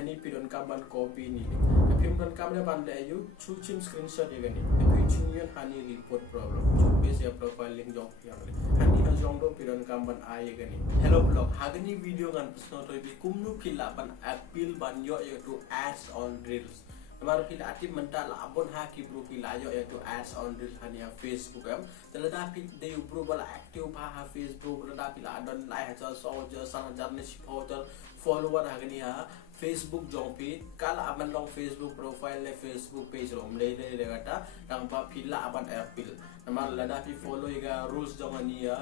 hani pidon kaban copy ni the pim don kamle ban le you chu chim screenshot ye gani the pichunion hani report problem chu base ya profile link jong yang hani ha jong do pidon kamban a ye gani hello blog hagani video ngan pusno to bi kumnu pila ban appeal ban yo to ads on reels Namaro pila atim menta la abon ha ki bro pila yo to ads on reels hani ha Facebook am telada pil de bro bala active ha Facebook lada pila adon like ha so jo sang jarne supporter follower hagani ha Facebook jongpi kala aban long Facebook profile le Facebook page rom le kata tang pa pila aban appeal namar lada pi follow ga rules jongani ya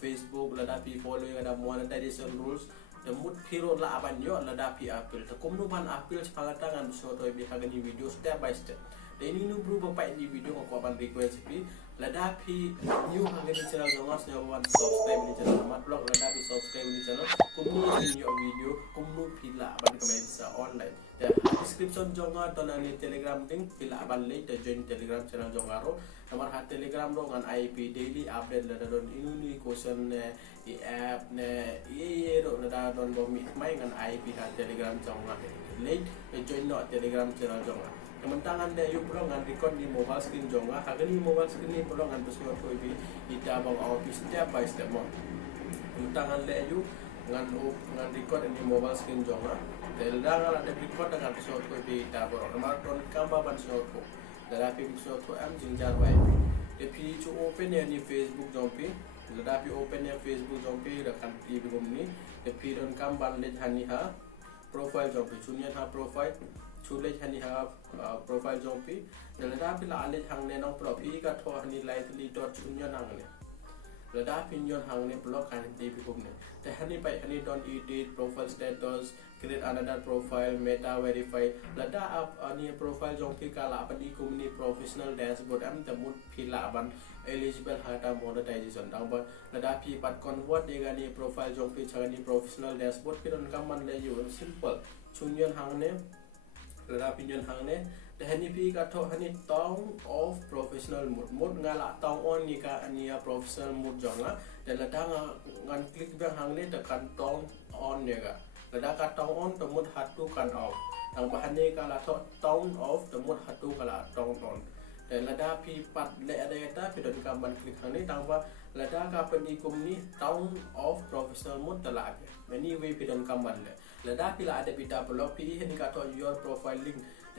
Facebook lada pi follow ga monetization rules the mood hero la aban yo lada pi appeal to kumnu ban appeal sepangatangan so to bi hagani video step by step ini nu bro bapak di video ko aban request pi lada pi new hagani channel jongas nyo ban subscribe ni channel mat blog lada pi subscribe ni channel kumnu video video kumnu pila aban comment sa online the description jonga donani telegram link pila aban le the join telegram channel jongaro namar ha telegram ro ngan ip daily update lada don inu ni question ne i app ne ye ro lada don bo mi mai ngan ip ha telegram jonga le join no telegram channel jonga teman-teman anda yuk pulang ngan record di mobile screen jonga hagani mobile screen ni pulang ngan pesno to bi ita bang office step by step mo teman-teman le yuk ngan record di mobile screen jonga telda ngal ada record dengan pesno to bi ita bang namar ton kamba ban pesno to dara pi pesno to am jinjar bai de pi chu open ya ni Facebook jompi dara pi open ya Facebook jompi rekan pi bigum ni de pi don kamban le hani ha profile jompi chunian ha profile chule hani ha profile jompi lada pila ale hangne nang profi ka tho hani lightly dot chunyo nang ne lada pinyon hangne block kan ti bikum ne te hani pai hani don't edit profile status create another profile meta verify lada up ani profile jompi kala apani kumni professional dashboard am tamut pila aban eligible hata monetization dang ba lada pi pat convert de gani profile jompi chani professional dashboard piron kaman le you simple chunyon hangne lada pinyon hangne the hani pi ka tho hani tong of professional mode ngala tong on ni ka ania professional mode jonga de lada ngan click bang hangne te kan tong on ne ga lada ka tong on to mode hatu kan off tang bahane ka la tong off to mode hatu kala tong on de lada pi pat le ada ta pi don ka ban click hangne tang ba lada ka pani kumni tong of professional mode tala many way pi don ka ban le lada pila ada pita blog pi hani ka to your profile link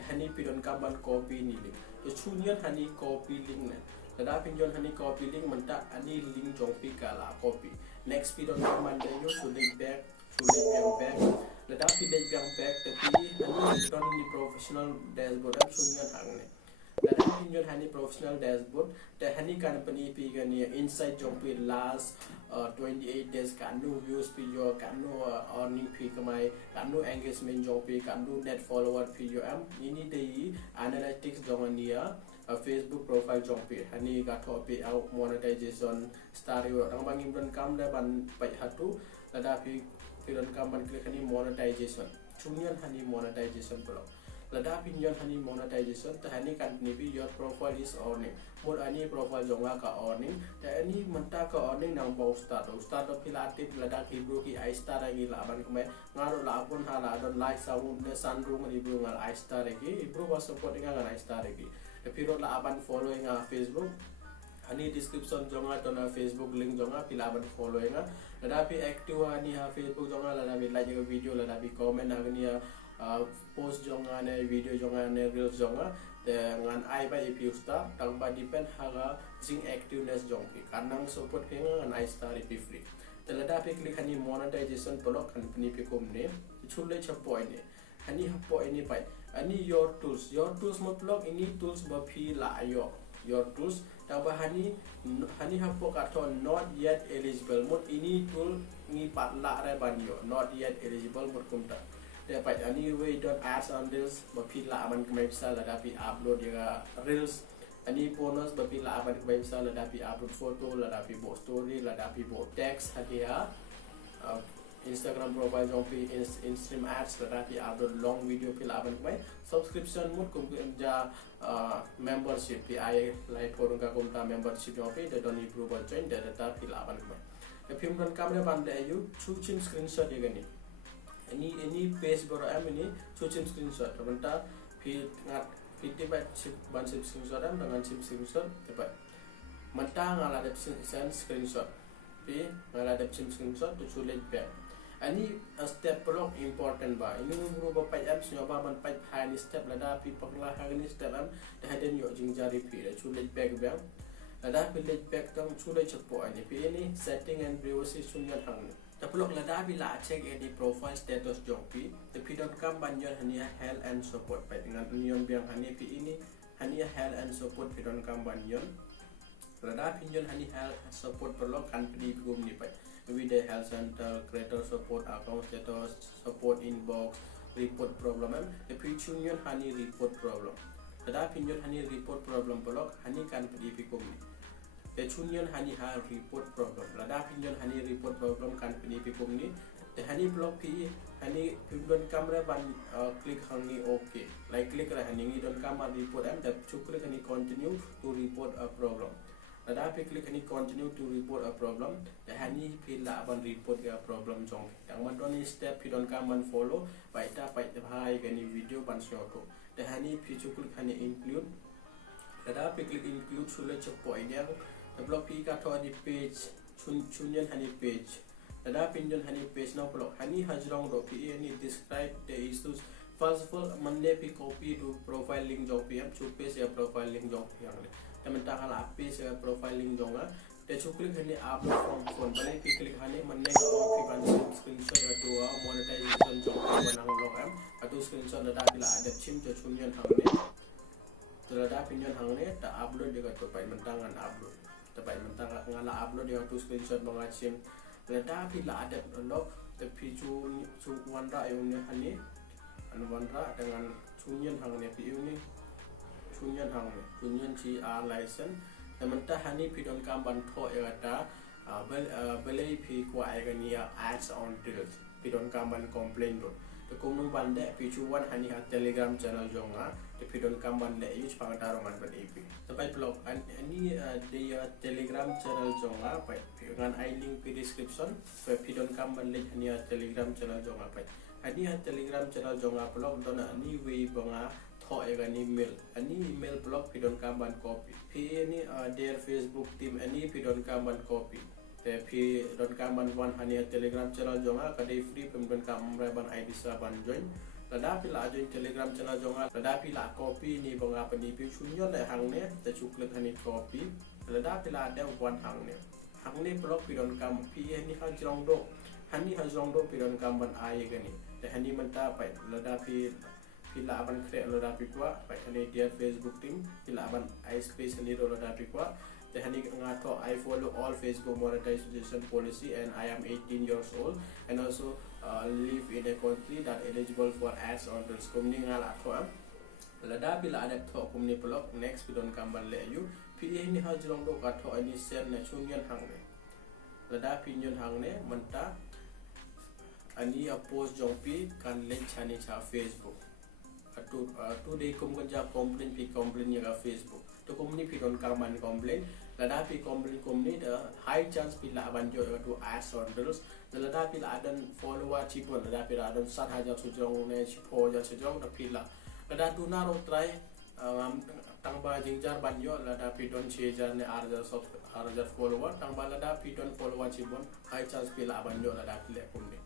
hani pi don kaban copy ni link to chunian hani copy link ne lada pinjon hani copy link menta ani link jong pi kala copy next pi don kaban de yo to link back lada pi de back to pi hani don ni professional dashboard am chunian hang ne lada pinjon hani professional dashboard the hani company pi gani inside jong pi last 28 days kan no views pi yo kan no earning pi kamai kan no engagement jong pi kan no net follower pi yo am ini dei analytics jong ania Facebook profile jong pi hani ga tho pi out monetization star yo rang bangim don kam da ban pai hatu lada pi don kam ban click hani monetization chunian hani monetization pro lada pinyon hani monetization ta hani kan ni pi your profile is earning mod ani profile jonga ka earning ta ani menta ka earning nang bau start pilatif lada ki bro ki I star lagi la ban kme ngaro la pun hala don like sound ne sandrung ni bro ngal I star lagi bro was support ngal I star lagi ta piro la ban following Facebook ani description jonga to na Facebook link jonga pila ban following lada pi active ani ha Facebook jonga lada bi like video lada bi comment agni post jonga ne video jonga ne reels jonga dengan ai ba if you start tang ba depend haga sing activeness jongpi kanang support henga an I star if free telada pe click hani monetization block company pe komne chule chapoy ne hani hapoy ni pai ani your tools mo block ini tools ba phi la yo your tools tang ba hani hapo ka to not yet eligible mod ini tool ni pat la ra ban yo not yet eligible mod kumta dapat ani way dot ads on reels bapila aman kemai bisa ladapi upload ya reels ani bonus bapila aman kemai bisa ladapi upload foto ladapi bo story ladapi bo text hadia Instagram profile jompi Instagram ads ladapi upload long video pila aman kemai subscription mood kumpulan ja membership pi ai lai porong ka kumta membership jompi da doni improve join da data pila aman kemai film kan kamera ban da you chu chin screenshot ya gani ini page baru ini cuci screenshot sebentar ngat tiba ban screenshot dengan screenshot tepat mentah ngalah ada screenshot ngalah ada screenshot tu sulit back ini step block important ba ini berubah page apps nyoba ban page high ni step lada paglah hari ni step am dah ada nyok jari sulit back lada pilih back tong sulit cepat ini setting and privacy sunyan hang Tapulok lada bila check di profile status jongpi, tapi don kam banyak hanya help and support. Baik dengan union biang hanya ini hanya help and support pidon kam banyak. Lada pinjon hanya help support perlu kan pedi gum ni baik. Everyday help center, creator support, account status, support inbox, report problem. Tapi union hanya report problem. Lada pinjon hanya report problem perlu hanya kan pedi gum ni. Union hani ha report problem lada pinjon hani report problem kan pini pikum ni te hani blog pi hani pibon kamera ban click hani okay like click ra hani ngi don kamera report am that chukre hani continue to report a problem lada pi click hani continue to report a problem te hani pi la ban report a problem jong yang man don step pi don kamera follow bai ta pai te hai gani video ban short te hani pi chukre hani include lada pi click include sule chepoi dia blog pi ka to di page chunyan hani page lada pinjon hani page no blog hani hajrong do pi ni describe the issues first of all manne pi copy to profile link jong pi am chu page ya profile link jong pi ang le temen ta kala page ya profile link jong a te chu click hani upload from phone bale pi click hani manne ka on pi ban screenshot to monetization jong pi banang blog am atu screenshot lada bila ada chim jo chunyan hang ne lada pinjon hang ne ta upload de ka to pai mentangan upload Tapi mentang ngala upload yang tu screenshot mengacim lada bila ada log tapi cu wandra yang ni hani anu wandra dengan cunyan hang ni pi ni cunyan hang ni cunyan ci a license dan mentah hani pi don kamban tho ya ta belai pi kwa ai gani ads on deals pi don kamban complain do to kumung bande pi cuan hani ha telegram channel jonga te pi don kamban le use pangatarongan ban ip sampai blog ani dia telegram channel jonga pai dengan I link pi description pi don kamban le hani telegram channel jonga pai ani telegram channel jonga blog don ani we banga tho gani email ani email blog pi don kamban copy pi ni their Facebook team ani pi don kamban copy tapi don kamban one hanya telegram channel jonga kadai free pem don kamera ban ID sa ban join lada pila join telegram channel jonga lada pila copy ni bonga pani pi chunyon le hang ne te chuklet hani copy lada pila ada one hang ne blog pi don kam pi ni ha jong do hani ha jong do pi don kamban ai gani te hani menta pai lada pi pila ban create lada pi kwa pai hani dia Facebook team pila ban I space ni do lada pi kwa Tehani ngato I follow all Facebook monetization policy and I am 18 years old and also live in a country that eligible for ads on this company ngala to am lada bila ada to company blog next bidon kamban le you pi ni ha jrong do ka to ani sen na chunyan hang ne lada pinyon hang ne manta ani a post jong pi kan le chani cha Facebook tu dei kum kan ja complain pi complain ya Facebook to company pi don kamban complain lada pi company the high chance pila banjo to ads on reels lada pila adan follower chipon lada pila adan 7,000 sujong ne chipo ja sujong da pila lada tu na ro try tangba jingjar banjo lada pi don 6,000 ne arja follower tangba lada pi don follower chipon high chance pila banjo lada pila kumne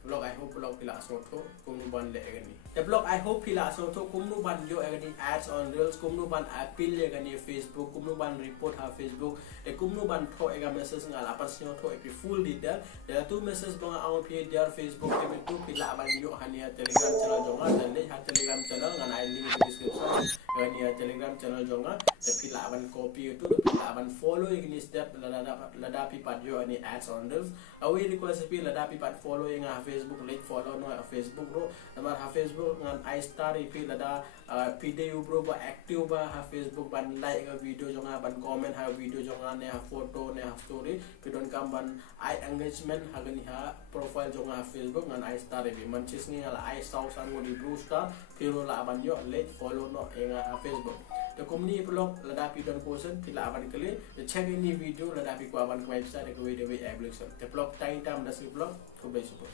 blog I hope blog pila soto kumnu ban le gani the blog I hope pila soto kumnu ban yo gani ads on reels kumnu ban appeal le gani Facebook kumnu ban report ha Facebook kumnu ban tho ega message ngal apa sio tho epi full detail da tu message bang au pi dia Facebook te tu pila ban yo hania telegram channel jonga dan le ha telegram channel ngan I link description gani telegram channel jonga te pila ban copy tu pila ban follow igni step lada pi pat yo ani ads on reels awi request pi lada pi pat follow nga Facebook like follow no Facebook bro namar ha Facebook ngan I star pi lada video bro ba active ba ha Facebook ban like a video jonga ban comment ha video jonga ne ha photo ne ha story pi don kam ban I engagement ha gani ha profile jonga ha Facebook ngan I star bi man chis ni ala I saw san di blue star pi ro la ban yo like follow no nga ha Facebook the company blog lada pi don person pi la ban kali the check ini video lada pi kwa ban website ke video application the blog time das blog ko be support